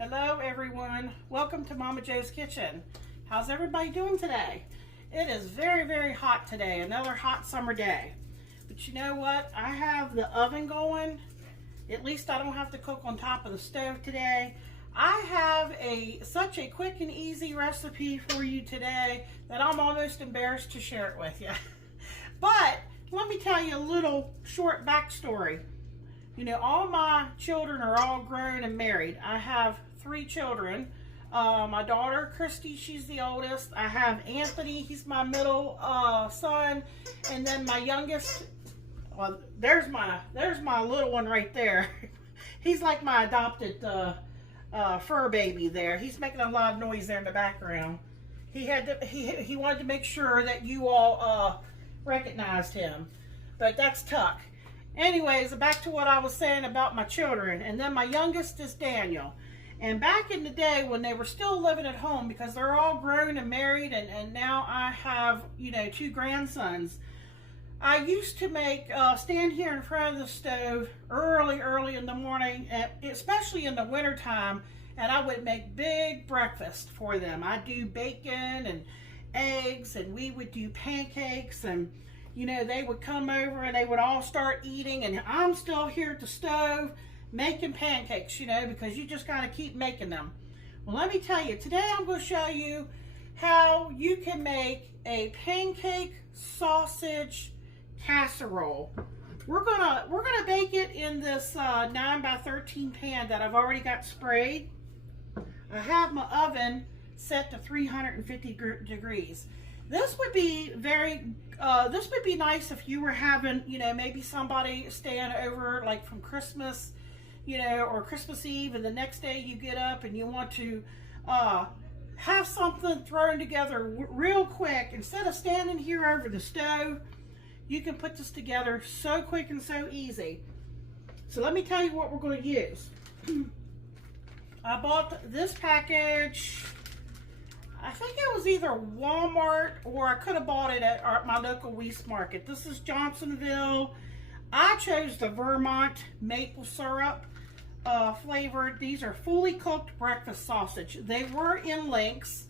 Hello everyone, welcome to Momma Jo's Kitchen. How's everybody doing today? It is very, very hot today, another hot summer day. But you know what? I have the oven going. At least I don't have to cook on top of the stove today. I have such a quick and easy recipe for you today that I'm almost embarrassed to share it with you. But let me tell you a little short backstory. You know, all my children are all grown and married. I have 3 children. My daughter, Christy, she's the oldest. I have Anthony, he's my middle son. And then my youngest, well, there's my little one right there. He's like my adopted fur baby there. He's making a lot of noise there in the background. He wanted to make sure that you all recognized him. But that's Tuck. Anyways, back to what I was saying about my children. And then my youngest is Daniel. And back in the day when they were still living at home, because they're all grown and married, and now I have, you know, 2 grandsons, I used to stand here in front of the stove early in the morning, especially in the wintertime, and I would make big breakfast for them. I'd do bacon and eggs, and we would do pancakes, and you know, they would come over and they would all start eating, and I'm still here at the stove making pancakes, you know, because you just got to keep making them. Well, let me tell you, today I'm going to show you how you can make a pancake sausage casserole. We're gonna bake it in this 9 by 13 pan that I've already got sprayed. I have my oven set to 350 degrees. This would be this would be nice if you were having, you know, maybe somebody staying over like from Christmas, you know, or Christmas Eve, and the next day you get up and you want to have something thrown together real quick. Instead of standing here over the stove, you can put this together so quick and so easy. So let me tell you what we're going to use. I bought this package. I think it was either Walmart or I could have bought it at my local Weast Market. This is Johnsonville. I chose the Vermont maple syrup flavored. These are fully cooked breakfast sausage. They were in links.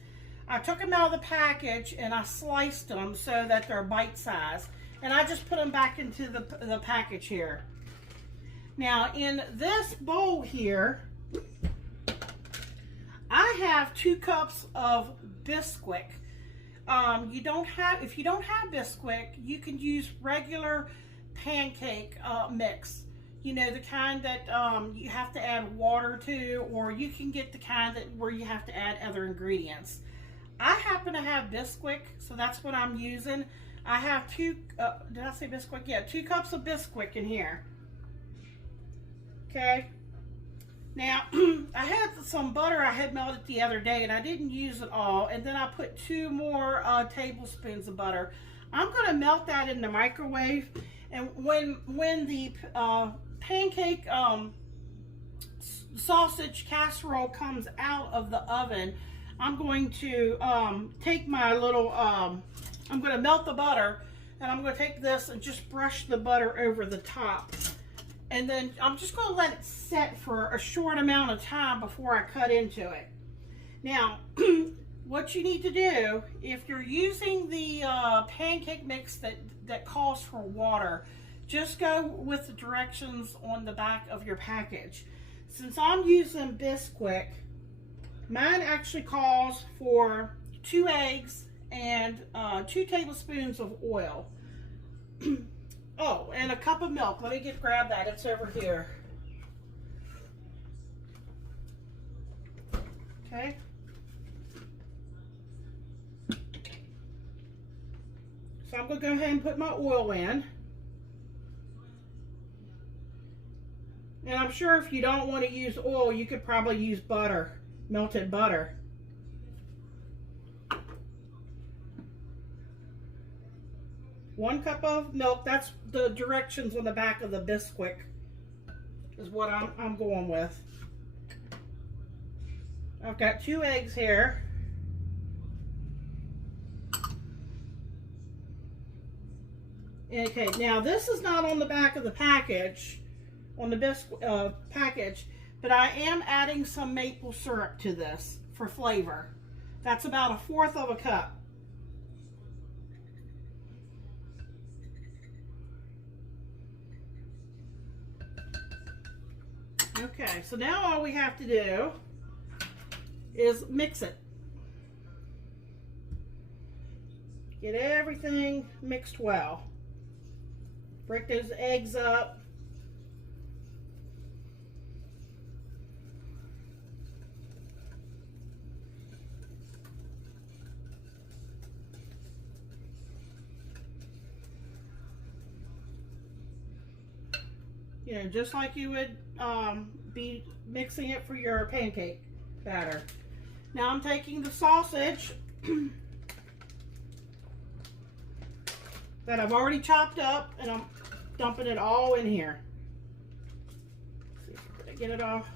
I took them out of the package and I sliced them so that they're bite size. And I just put them back into the package here. Now in this bowl here, I have 2 cups of Bisquick. If you don't have Bisquick, you can use regular pancake mix. You know, the kind that you have to add water to, or you can get the kind where you have to add other ingredients. I happen to have Bisquick, so that's what I'm using. I have 2, did I say Bisquick? Yeah, 2 cups of Bisquick in here. Okay. Now, I had some butter I had melted the other day, and I didn't use it all, and then I put 2 more tablespoons of butter. I'm going to melt that in the microwave, and when the pancake sausage casserole comes out of the oven, I'm going to take my little, I'm going to melt the butter, and I'm going to take this and just brush the butter over the top. And then I'm just going to let it set for a short amount of time before I cut into it. Now, what you need to do, if you're using the pancake mix that calls for water, just go with the directions on the back of your package. Since I'm using Bisquick, mine actually calls for 2 eggs and 2 tablespoons of oil. Oh, and a cup of milk. Let me grab that. It's over here. Okay. So I'm going to go ahead and put my oil in. And I'm sure if you don't want to use oil, you could probably use butter, melted butter. One cup of milk. That's the directions on the back of the Bisquick is what I'm going with. I've got 2 eggs here. Okay, now this is not on the back of the package, on the package, but I am adding some maple syrup to this for flavor. That's about 1/4 of a cup. Okay, so now all we have to do is mix it. Get everything mixed well. Break those eggs up. You know, just like you would be mixing it for your pancake batter. Now I'm taking the sausage that I've already chopped up, and I'm dumping it all in here. Let's see if I get it off.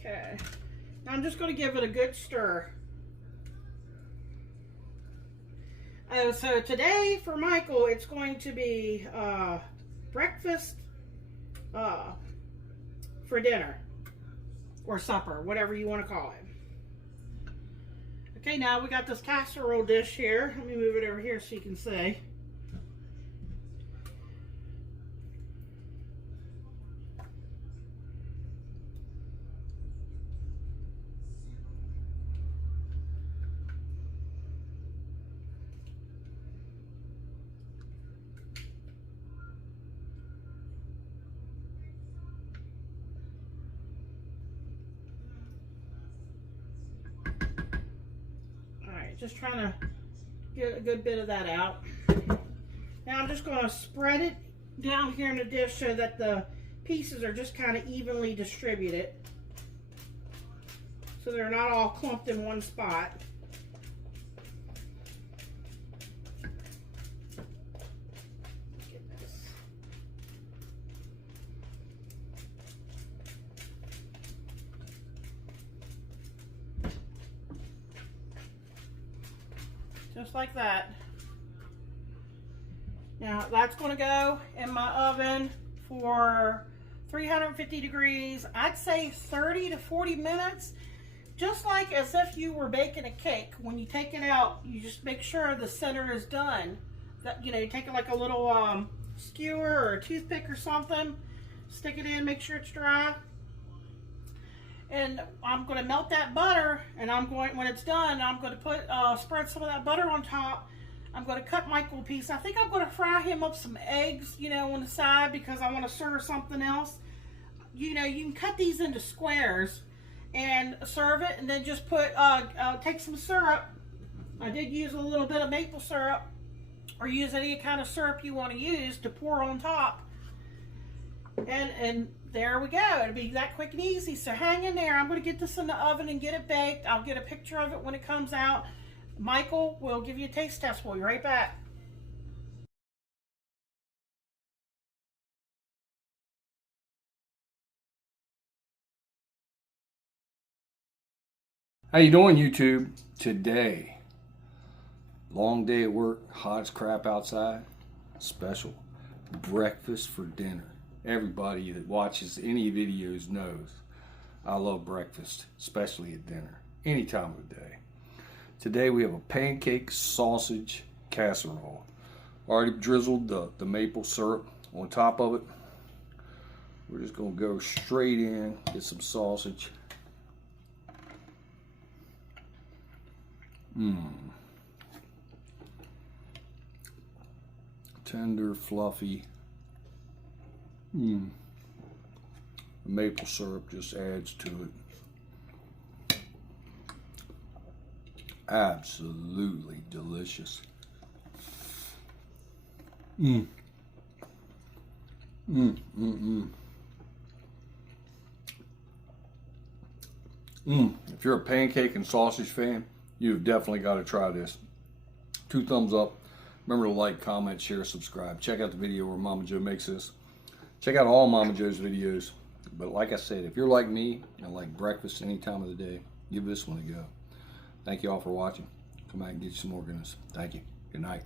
Okay, now I'm just going to give it a good stir. Oh, so today for Michael, it's going to be breakfast for dinner or supper, whatever you want to call it. Okay, now we got this casserole dish here. Let me move it over here so you can see. Just trying to get a good bit of that out. Now I'm just going to spread it down here in the dish so that the pieces are just kind of evenly distributed, so they're not all clumped in one spot. Just like that. Now that's going to go in my oven for 350 degrees. I'd say 30 to 40 minutes. Just like as if you were baking a cake. When you take it out, you just make sure the center is done. That, you know, you take it like a little skewer or a toothpick or something. Stick it in, make sure it's dry. And I'm going to melt that butter, and I'm going, when it's done, I'm going to put spread some of that butter on top. I'm going to cut Michael a piece. I think I'm going to fry him up some eggs, you know, on the side, because I want to serve something else. You know, you can cut these into squares and serve it, and then just put take some syrup. I did use a little bit of maple syrup, or use any kind of syrup you want to use to pour on top. And there we go. It'll be that quick and easy. So hang in there. I'm going to get this in the oven and get it baked. I'll get a picture of it when it comes out. Michael will give you a taste test. We'll be right back. How you doing, YouTube? Today, long day at work, hot as crap outside, special breakfast for dinner. Everybody that watches any videos knows I love breakfast, especially at dinner, any time of the day. Today we have a pancake sausage casserole. Already drizzled the maple syrup on top of it. We're just going to go straight in, get some sausage. Tender, fluffy. The maple syrup just adds to it. Absolutely delicious. If you're a pancake and sausage fan, you've definitely got to try this. 2 thumbs up. Remember to like, comment, share, subscribe. Check out the video where Momma Jo makes this. Check out all Momma Jo's videos. But like I said, if you're like me and like breakfast any time of the day, give this one a go. Thank you all for watching. Come back and get you some more goodness. Thank you. Good night.